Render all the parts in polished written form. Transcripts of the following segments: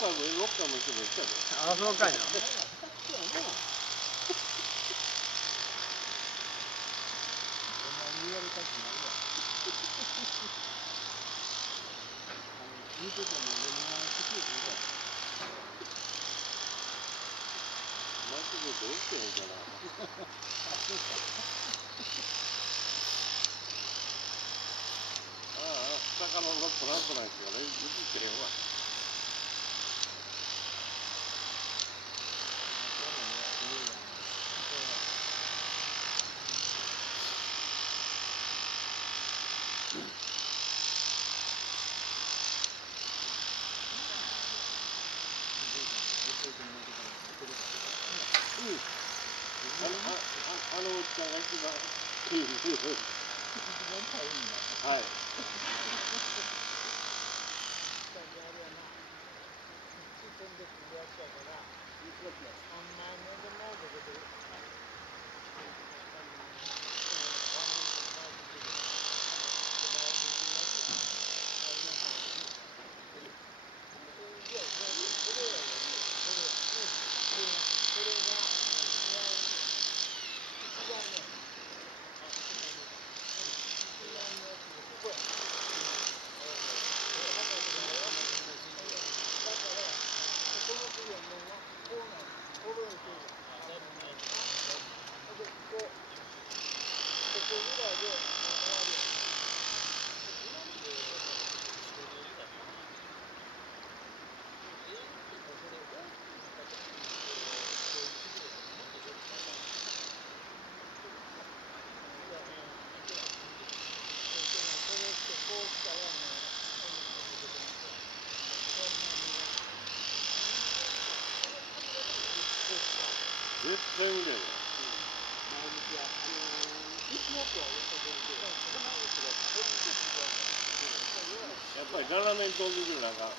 回も6回も行っても行ったで。あ、そうかいな。マジでどうしてんのかな。ああ、魚のプランプランしかね、映ってへんわ。あのおっちゃんが一番いいですよ。はい。絶対無理やね。やっぱり斜めに飛んでくるなんか。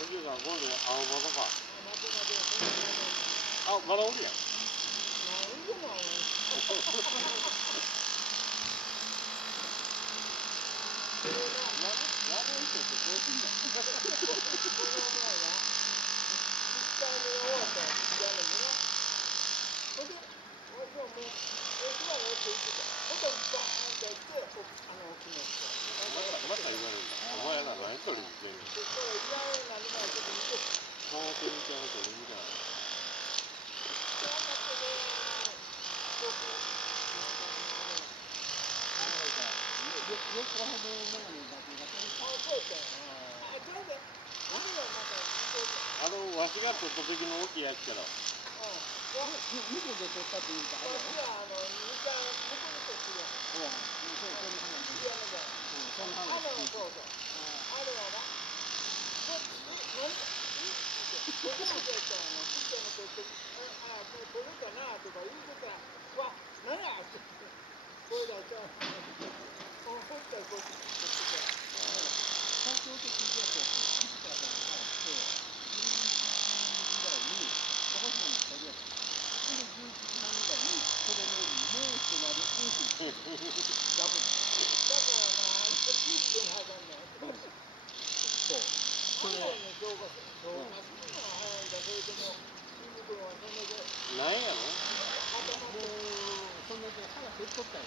50が今度は青葉か。あ、まだおるやん。また言われるんだ。お前ら何取りにしてんの。顔と見たら取りにか。わしが取った時の大きいやつから。向こうで取ったっていうか、なんやろ。そんなで腹減っとったよ。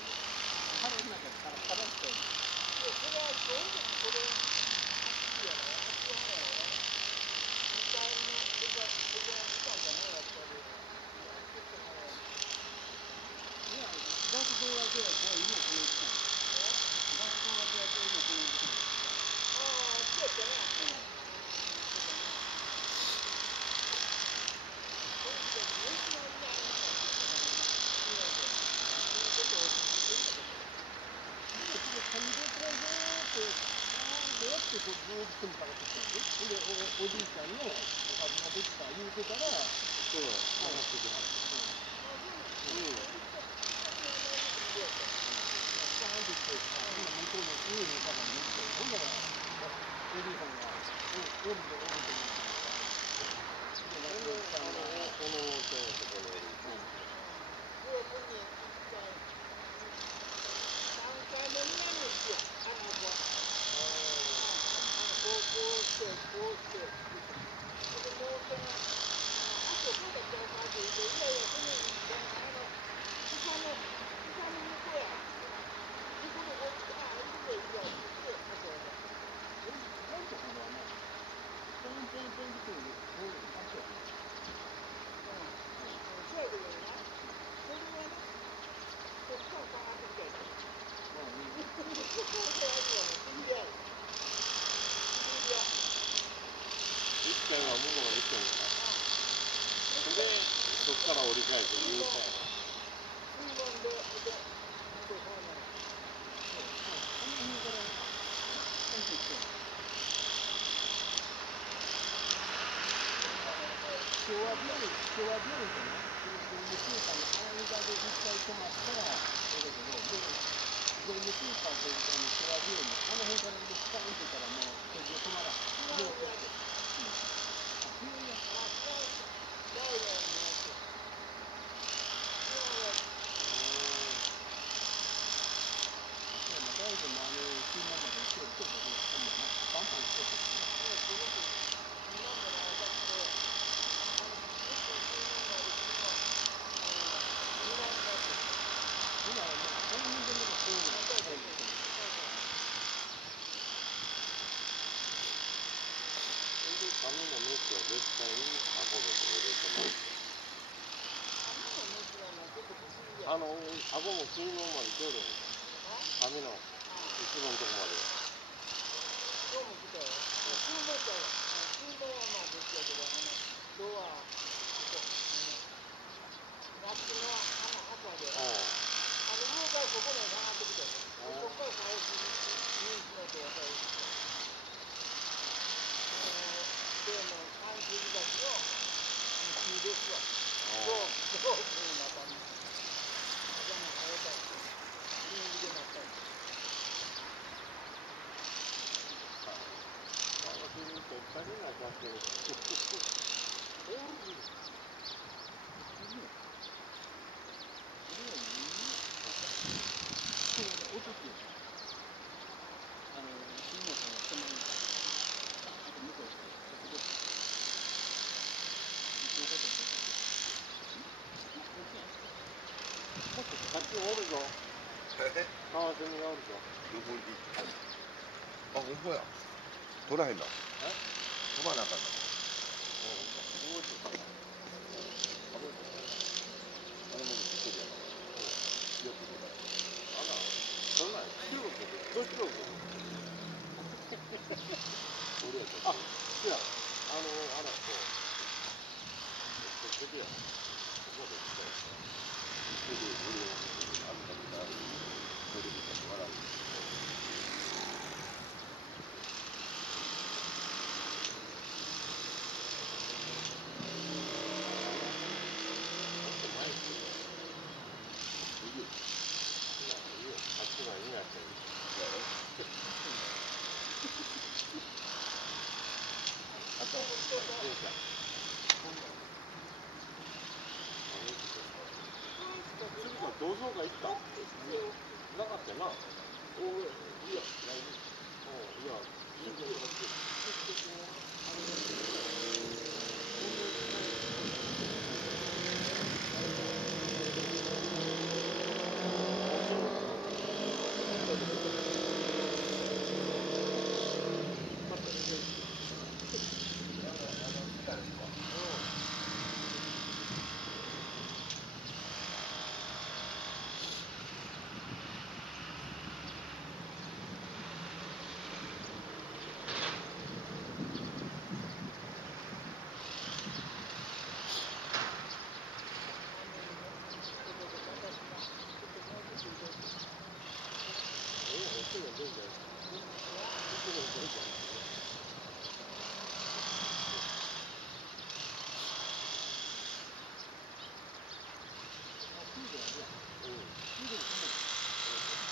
腹の中から腹して。いや、学童だけはこう今この時間。学童だけはこう今このてもかかってきたんで、でおじいちゃんのおかずができた言うてから、そう、上がってきはる。パーンって言って、今向こうの上にから見て、ほんなら、おじいさんが、おるでおるで言ってました。で、この手のところに。一回は向こうまで行ってんのか。で、そっから折り返して右下やな。昭和病院とね、ゲームスーパーの間で一回止まったら、だけど、ゲームスーパーと昭和病院のあの辺からスパンって言ったらもう途中止まらん。もうそして。いやいや。大丈夫も注文まで行ってると、パンパンしてるからね。紙の熱は絶対に顎のところで止まる。顎も金のまでちょうどいいんだ。紙の一番のとこまで。さっきおるぞ。川蝉がおるぞ。どこにあ、ほんまや。取らへんの。飛ばなあかんの。あれもずっとるやん。よく出た。あら、そんなん中国で、ど中国で。俺やったあ、いや、あら、こっちでや。ここで来たやつ。それで俺を預かったそれで見たら笑う。同窓会行ったなかったよな。いや、ない。いや、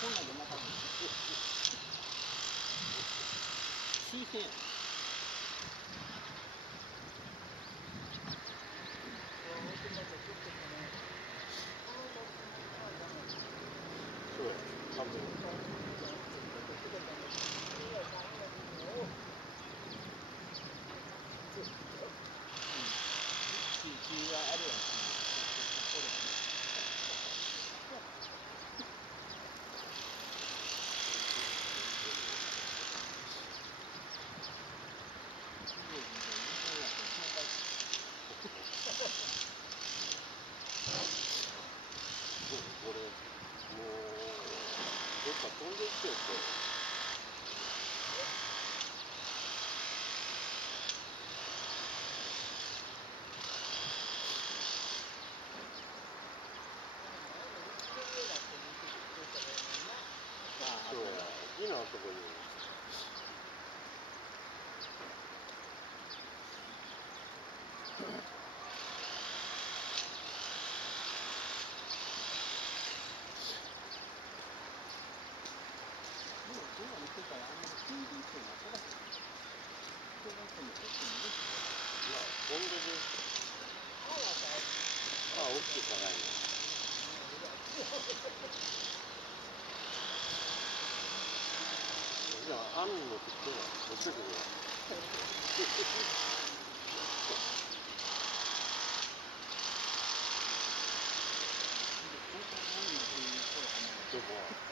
こんなんじゃなかった。新鮮や。そうや、多分。血はあるやん。俺、もう、どっか飛んでいってって。そうや、大きなとこに。今の世界あんまり新人っていうのは新しい。小学校もちょっと見るし。まあ、飛んでる。ああ、大きいからね。じゃあ、網持ってきてない。持ってくるわ。どこ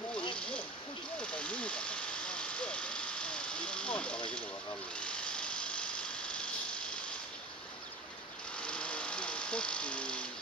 もうこっち側から見にかった。まあ、だけでわかんない。もう、トップ